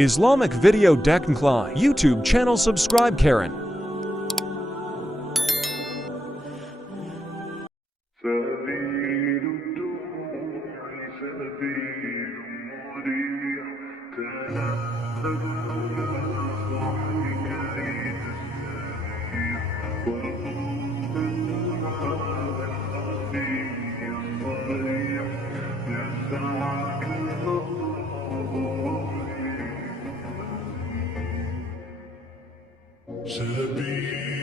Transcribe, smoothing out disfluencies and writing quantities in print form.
Islamic Video Decline YouTube channel subscribe Karen. سبيل الدموع سبيل مريح تنهد على صحبك كي تستريح وربنا هذا الخفي الصريح يسعك الله. سبيل